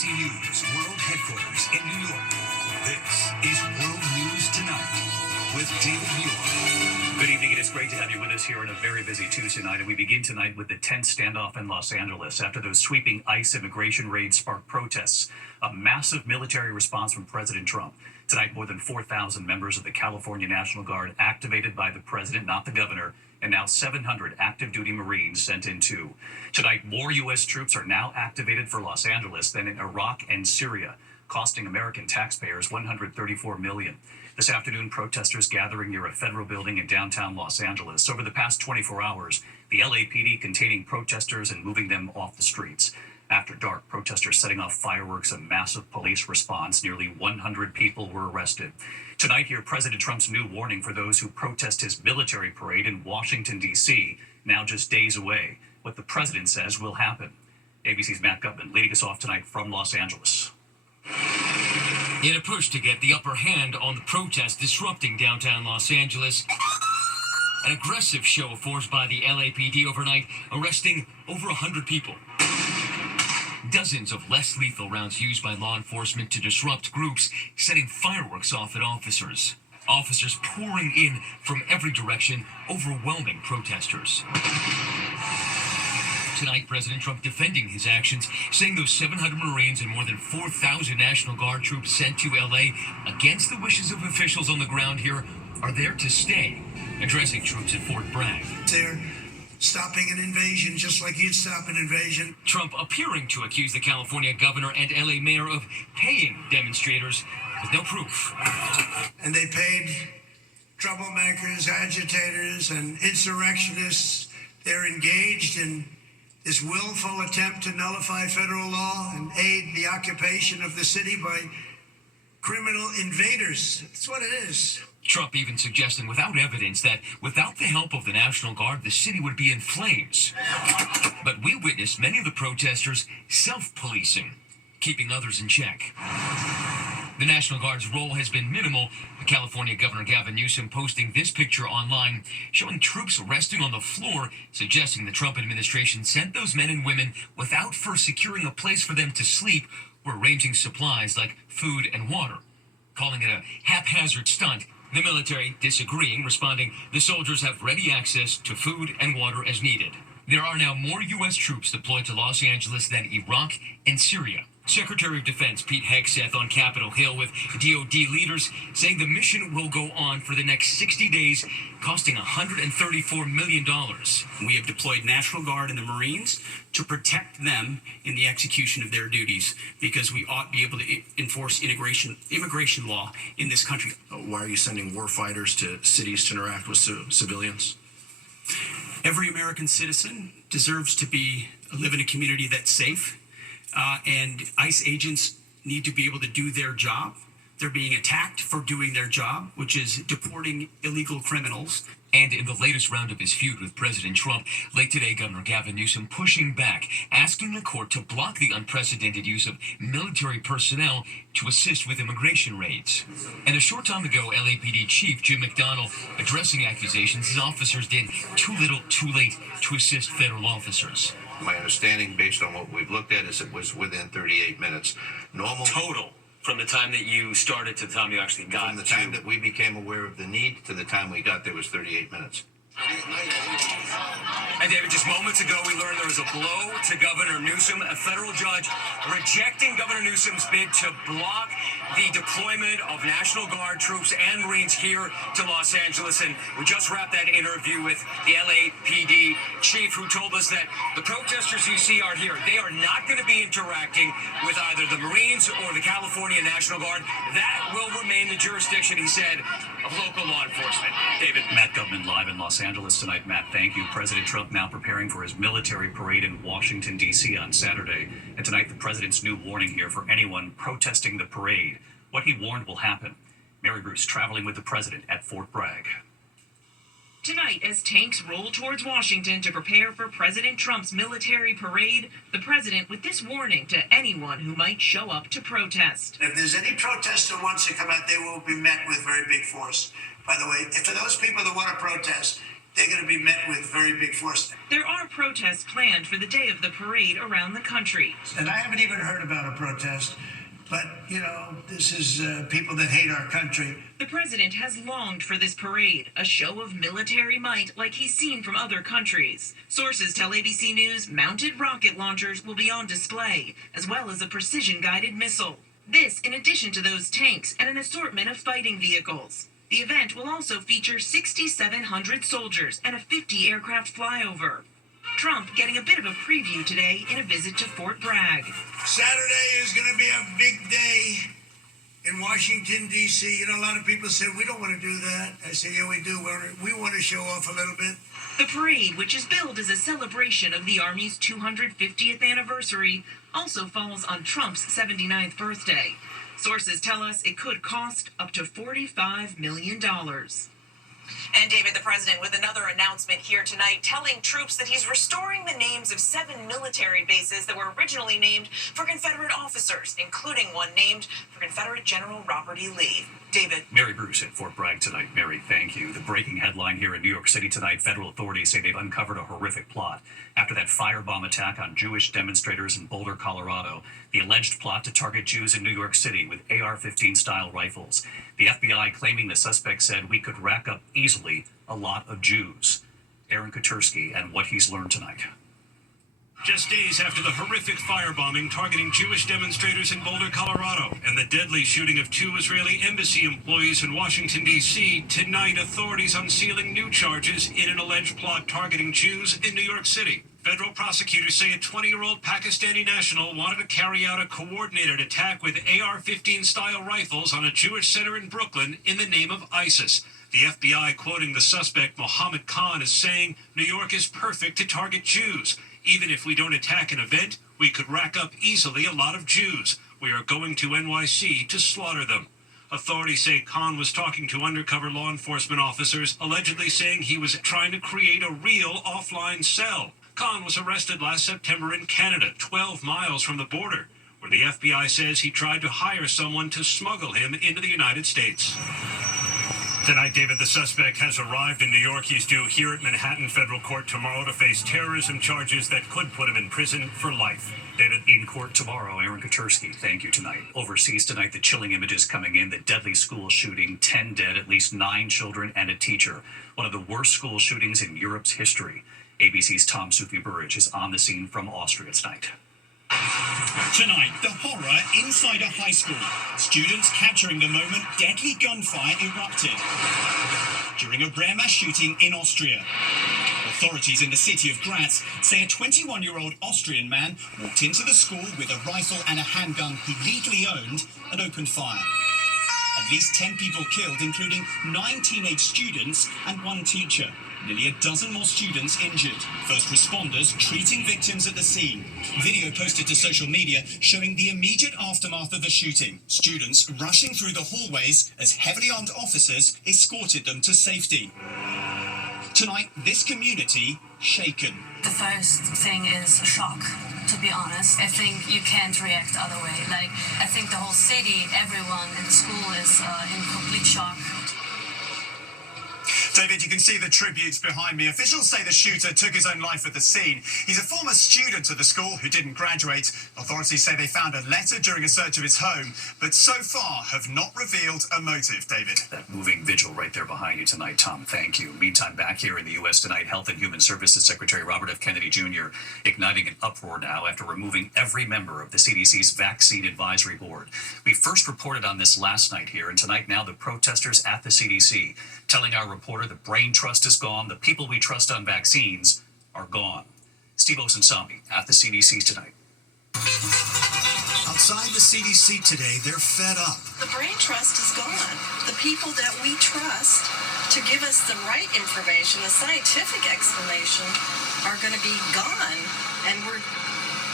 ABC News World Headquarters in New York. This is World News Tonight with David Muir. Good evening. It is great to have you with us here on a very busy Tuesday night. And we begin tonight with the tense standoff in Los Angeles after those sweeping ICE immigration raids sparked protests. A massive military response from President Trump. Tonight, more than 4,000 members of the California National Guard activated by the president, not the governor, and now 700 active duty Marines sent in too. Tonight, more U.S. troops are now activated for Los Angeles than in Iraq and Syria, costing American taxpayers $134 million. This afternoon, protesters gathering near a federal building in downtown Los Angeles. Over the past 24 hours, the LAPD containing protesters and moving them off the streets. After dark, protesters setting off fireworks, a massive police response. Nearly 100 people were arrested. Tonight, hear President Trump's new warning for those who protest his military parade in Washington, D.C., now just days away. What the president says will happen. ABC's Matt Gutman leading us off tonight from Los Angeles. In a push to get the upper hand on the protests disrupting downtown Los Angeles, an aggressive show of force by the LAPD overnight, arresting over 100 people. Dozens of less lethal rounds used by law enforcement to disrupt groups, setting fireworks off at officers. Officers pouring in from every direction, overwhelming protesters. Tonight, President Trump defending his actions, saying those 700 Marines and more than 4,000 National Guard troops sent to L.A. against the wishes of officials on the ground here are there to stay, addressing troops at Fort Bragg. They're stopping an invasion just like you'd stop an invasion. Trump appearing to accuse the California governor and L.A. mayor of paying demonstrators with no proof. And they paid troublemakers, agitators, and insurrectionists. They're engaged in this willful attempt to nullify federal law and aid the occupation of the city by criminal invaders. That's what it is. Trump even suggesting without evidence that without the help of the National Guard, the city would be in flames. But we witnessed many of the protesters self-policing, keeping others in check. The National Guard's role has been minimal. The California Governor Gavin Newsom posting this picture online, showing troops resting on the floor, suggesting the Trump administration sent those men and women without first securing a place for them to sleep or arranging supplies like food and water, calling it a haphazard stunt. The military disagreeing, responding, the soldiers have ready access to food and water as needed. There are now more U.S. troops deployed to Los Angeles than Iraq and Syria. Secretary of Defense Pete Hegseth on Capitol Hill with DoD leaders saying the mission will go on for the next 60 days, costing $134 million. We have deployed National Guard and the Marines to protect them in the execution of their duties because we ought to be able to enforce immigration law in this country. Why are you sending war fighters to cities to interact with civilians? Every American citizen deserves to live in a community that's safe. And ICE agents need to be able to do their job. They're being attacked for doing their job, which is deporting illegal criminals. And in the latest round of his feud with President Trump, late today, Governor Gavin Newsom pushing back, asking the court to block the unprecedented use of military personnel to assist with immigration raids. And a short time ago, LAPD Chief Jim McDonnell addressing accusations his officers did too little, too late to assist federal officers. My understanding, based on what we've looked at, is it was within 38 minutes. Normal Total, from the time that you started to the time you actually got from the time that we became aware of the need to the time we got there was 38 minutes. And David, just moments ago, we learned there was a blow to Governor Newsom, a federal judge rejecting Governor Newsom's bid to block the deployment of National Guard troops and Marines here to Los Angeles. And we just wrapped that interview with the LAPD chief, who told us that the protesters you see are here. They are not going to be interacting with either the Marines or the California National Guard. That will remain the jurisdiction, he said, of local law enforcement. David. Matt Gutman live in Los Angeles tonight. Matt, thank you. President Trump now preparing for his military parade in Washington, D.C. on Saturday. And tonight, the president's new warning here for anyone protesting the parade. What he warned will happen. Mary Bruce traveling with the president at Fort Bragg. Tonight, as tanks roll towards Washington to prepare for President Trump's military parade, the president with this warning to anyone who might show up to protest. If there's any protester who wants to come out, they will be met with very big force. By the way, if for those people that want to protest, they're going to be met with very big force. There are protests planned for the day of the parade around the country. And I haven't even heard about a protest, but, this is people that hate our country. The president has longed for this parade, a show of military might like he's seen from other countries. Sources tell ABC News mounted rocket launchers will be on display, as well as a precision-guided missile. This in addition to those tanks and an assortment of fighting vehicles. The event will also feature 6,700 soldiers and a 50-aircraft flyover. Trump getting a bit of a preview today in a visit to Fort Bragg. Saturday is going to be a big day in Washington, D.C. A lot of people say, we don't want to do that. I say, yeah, we do. We want to show off a little bit. The parade, which is billed as a celebration of the Army's 250th anniversary, also falls on Trump's 79th birthday. Sources tell us it could cost up to $45 million. And David, the president, with another announcement here tonight, telling troops that he's restoring the names of 7 military bases that were originally named for Confederate officers, including one named for Confederate General Robert E. Lee. David. Mary Bruce at Fort Bragg tonight. Mary, thank you. The breaking headline here in New York City tonight, federal authorities say they've uncovered a horrific plot. After that firebomb attack on Jewish demonstrators in Boulder, Colorado, the alleged plot to target Jews in New York City with AR-15 style rifles. The FBI claiming the suspect said we could rack up easily a lot of Jews. Aaron Katursky and what he's learned tonight. Just days after the horrific firebombing targeting Jewish demonstrators in Boulder, Colorado, and the deadly shooting of 2 Israeli embassy employees in Washington, D.C., tonight authorities unsealing new charges in an alleged plot targeting Jews in New York City. Federal prosecutors say a 20-year-old Pakistani national wanted to carry out a coordinated attack with AR-15 style rifles on a Jewish center in Brooklyn in the name of ISIS. The FBI, quoting the suspect, Mohammed Khan, is saying New York is perfect to target Jews. Even if we don't attack an event, we could rack up easily a lot of Jews. We are going to NYC to slaughter them. Authorities say Khan was talking to undercover law enforcement officers, allegedly saying he was trying to create a real offline cell. Khan was arrested last September in Canada, 12 miles from the border, where the FBI says he tried to hire someone to smuggle him into the United States. Tonight, David, the suspect has arrived in New York. He's due here at Manhattan Federal Court tomorrow to face terrorism charges that could put him in prison for life. David, in court tomorrow. Aaron Katursky, thank you tonight. Overseas tonight, the chilling images coming in, the deadly school shooting, 10 dead, at least 9 children and a teacher. One of the worst school shootings in Europe's history. ABC's Tom Soufi-Burridge is on the scene from Austria tonight. Tonight, the horror inside a high school. Students capturing the moment deadly gunfire erupted during a rare mass shooting in Austria. Authorities in the city of Graz say a 21-year-old Austrian man walked into the school with a rifle and a handgun he legally owned and opened fire. At least 10 people killed, including 9 teenage students and 1 teacher. Nearly a dozen more students injured. First responders treating victims at the scene. Video posted to social media showing the immediate aftermath of the shooting. Students rushing through the hallways as heavily armed officers escorted them to safety. Tonight, this community shaken. The first thing is shock, to be honest. I think you can't react other way. I think the whole city, everyone in the school is in complete shock. David, you can see the tributes behind me. Officials say the shooter took his own life at the scene. He's a former student of the school who didn't graduate. Authorities say they found a letter during a search of his home, but so far have not revealed a motive, David. That moving vigil right there behind you tonight, Tom. Thank you. Meantime, back here in the U.S. tonight, Health and Human Services Secretary Robert F. Kennedy Jr. igniting an uproar now after removing every member of the CDC's Vaccine Advisory Board. We first reported on this last night here, and tonight now the protesters at the CDC telling our reporter the brain trust is gone, the people we trust on vaccines are gone. Steve Osunsami at the CDC tonight. Outside the CDC today, they're fed up. The brain trust is gone. The people that we trust to give us the right information, the scientific explanation, are going to be gone. And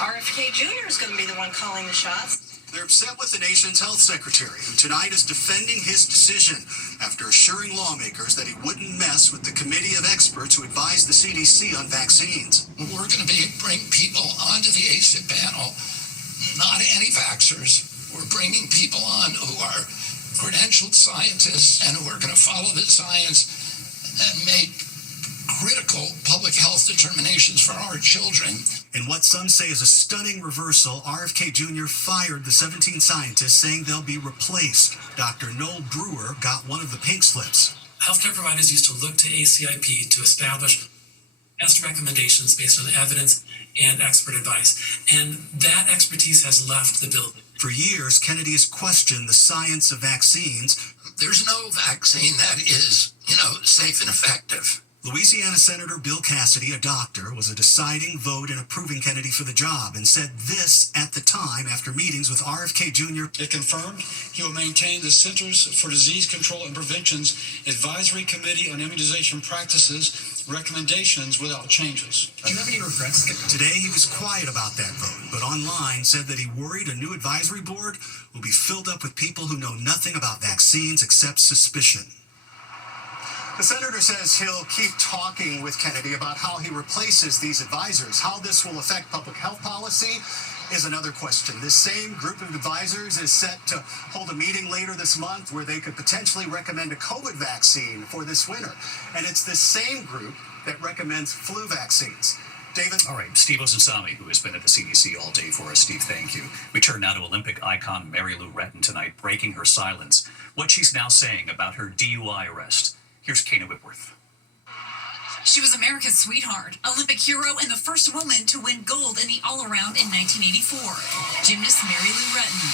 RFK Jr. is going to be the one calling the shots. They're upset with the nation's health secretary, who tonight is defending his decision after assuring lawmakers that he wouldn't mess with the committee of experts who advised the CDC on vaccines. We're going to bring people onto the ACIP panel, not anti-vaxxers. We're bringing people on who are credentialed scientists and who are going to follow the science and make critical public health determinations for our children. In what some say is a stunning reversal, RFK Jr. fired the 17 scientists, saying they'll be replaced. Dr. Noel Brewer got one of the pink slips. Healthcare providers used to look to ACIP to establish best recommendations based on evidence and expert advice. And that expertise has left the building. For years, Kennedy has questioned the science of vaccines. There's no vaccine that is, safe and effective. Louisiana Senator Bill Cassidy, a doctor, was a deciding vote in approving Kennedy for the job and said this at the time after meetings with RFK Jr. It confirmed he will maintain the Centers for Disease Control and Prevention's Advisory Committee on Immunization Practices recommendations without changes. Do you have any regrets? Today he was quiet about that vote, but online said that he worried a new advisory board will be filled up with people who know nothing about vaccines except suspicion. The senator says he'll keep talking with Kennedy about how he replaces these advisors. How this will affect public health policy is another question. This same group of advisors is set to hold a meeting later this month where they could potentially recommend a COVID vaccine for this winter. And it's this same group that recommends flu vaccines. David? All right, Steve Osunsami, who has been at the CDC all day for us. Steve, thank you. We turn now to Olympic icon Mary Lou Retton tonight, breaking her silence. What she's now saying about her DUI arrest. Here's Kana Whitworth. She was America's sweetheart, Olympic hero, and the first woman to win gold in the all-around in 1984. Gymnast Mary Lou Retton.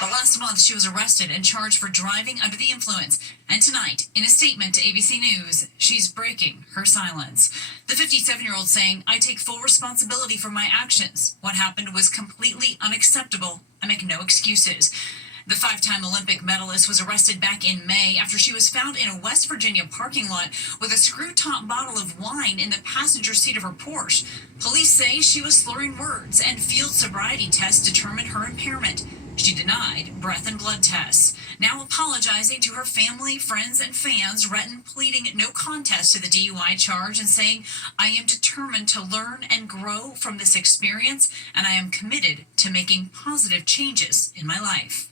But last month, she was arrested and charged for driving under the influence. And tonight, in a statement to ABC News, she's breaking her silence. The 57-year-old saying, "I take full responsibility for my actions. What happened was completely unacceptable. I make no excuses." The five-time Olympic medalist was arrested back in May after she was found in a West Virginia parking lot with a screw-top bottle of wine in the passenger seat of her Porsche. Police say she was slurring words, and field sobriety tests determined her impairment. She denied breath and blood tests. Now apologizing to her family, friends, and fans, Retton pleading no contest to the DUI charge and saying, "I am determined to learn and grow from this experience, and I am committed to making positive changes in my life."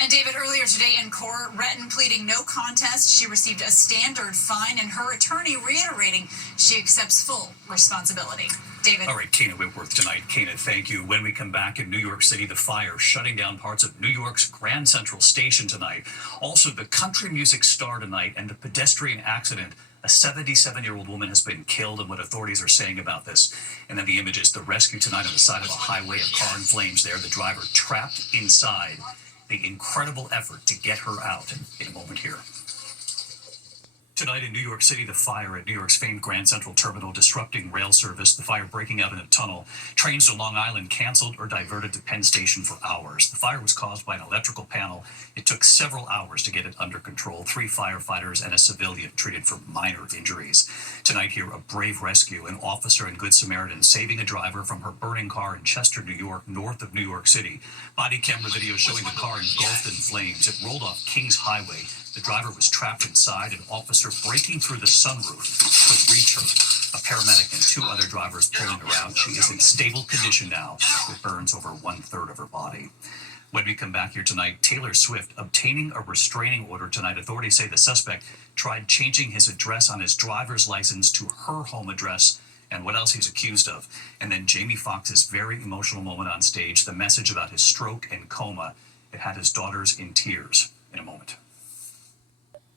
And David, earlier today in court, Retton pleading no contest. She received a standard fine, and her attorney reiterating she accepts full responsibility. David. All right, Kana Whitworth tonight. Kana, thank you. When we come back in New York City, the fire shutting down parts of New York's Grand Central Station tonight. Also, the country music star tonight and the pedestrian accident. A 77-year-old woman has been killed, and what authorities are saying about this. And then the images, the rescue tonight on the side of a highway, a car in flames there, the driver trapped inside. The incredible effort to get her out in a moment here. Tonight in New York City, the fire at New York's famed Grand Central Terminal disrupting rail service, the fire breaking out in a tunnel. Trains to Long Island canceled or diverted to Penn Station for hours. The fire was caused by an electrical panel. It took several hours to get it under control. 3 firefighters and a civilian treated for minor injuries. Tonight here, a brave rescue. An officer and Good Samaritan saving a driver from her burning car in Chester, New York, north of New York City. Body camera video showing the car engulfed in flames. It rolled off Kings Highway. The driver was trapped inside. An officer breaking through the sunroof could reach her. A paramedic and 2 other drivers pulling her out. She is in stable condition now with burns over 1/3 of her body. When we come back here tonight, Taylor Swift obtaining a restraining order tonight. Authorities say the suspect tried changing his address on his driver's license to her home address, and what else he's accused of. And then Jamie Foxx's very emotional moment on stage, the message about his stroke and coma. It had his daughters in tears. In a moment.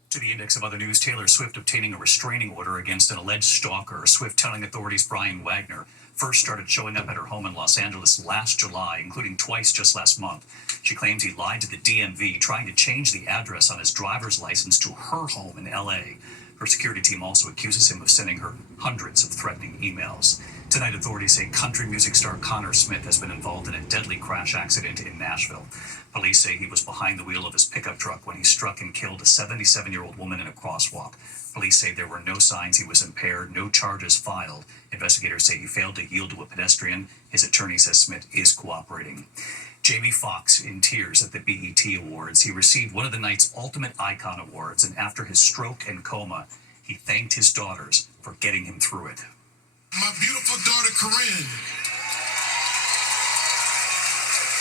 To the index of other news, Taylor Swift obtaining a restraining order against an alleged stalker. Swift telling authorities Brian Wagner first started showing up at her home in Los Angeles last July, including twice just last month. She claims he lied to the DMV, trying to change the address on his driver's license to her home in LA. Her security team also accuses him of sending her hundreds of threatening emails. Tonight, authorities say country music star Connor Smith has been involved in a deadly crash accident in Nashville. Police say he was behind the wheel of his pickup truck when he struck and killed a 77-year-old woman in a crosswalk. Police say there were no signs he was impaired, no charges filed. Investigators say he failed to yield to a pedestrian. His attorney says Smith is cooperating. Jamie Foxx in tears at the BET Awards. He received one of the night's Ultimate Icon Awards, and after his stroke and coma, he thanked his daughters for getting him through it. My beautiful daughter, Corinne,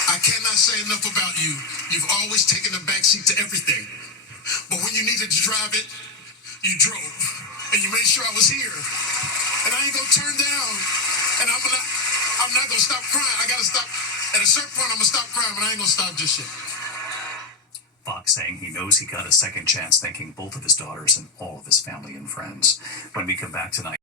I cannot say enough about you. You've always taken a backseat to everything. But when you needed to drive it, you drove. And you made sure I was here. And I ain't gonna turn down. And I'm not gonna stop crying. I gotta stop. At a certain point, I'm gonna stop crying, but I ain't gonna stop just yet. Fox saying he knows he got a second chance, thanking both of his daughters and all of his family and friends. When we come back tonight.